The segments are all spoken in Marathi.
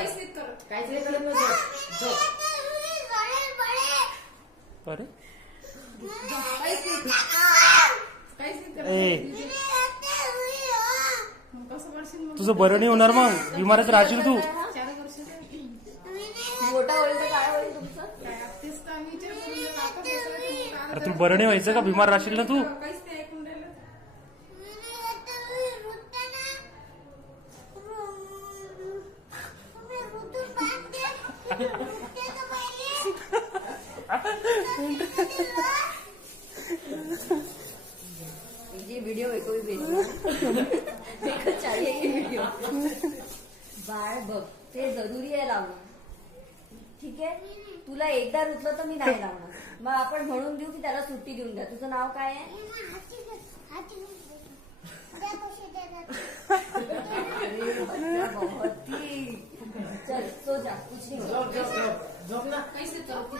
काहीच नाही करत, काहीच नाही करत मग झोप. अरे काहीच नाही करत. मग कसं करशील मग? तुझं बरं नाही होणार मग, बिमारच राहशील तू. 4 वर्षाचा मोठा होईल तर काय होईल तुमचं? काय तेच तर आम्ही विचार करून राहिलो. आता बसला तर मग काय अरे तुला बरं नाही व्हायचं का, बिमार राहशील ना तू. काहीच नाही ऐकून राहिलं. ये वीडियो मेरे को भी भेजना. मेरे को चाहिए ये वीडियो. बाळ बघ, ते जरुरी आहे लावणं. ठीक आहे, तुला एकदा रुतलं तर मी नाही लावणार. मग आपण म्हणून देऊ की त्याला सुट्टी देऊन द्या. तुझं नाव काय आहे? अरे बच्चा बहुत ही. चल सो जा, कुछ नहीं होगा. झोप ना, काहीच नाही करत.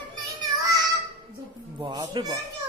बापरे बाप.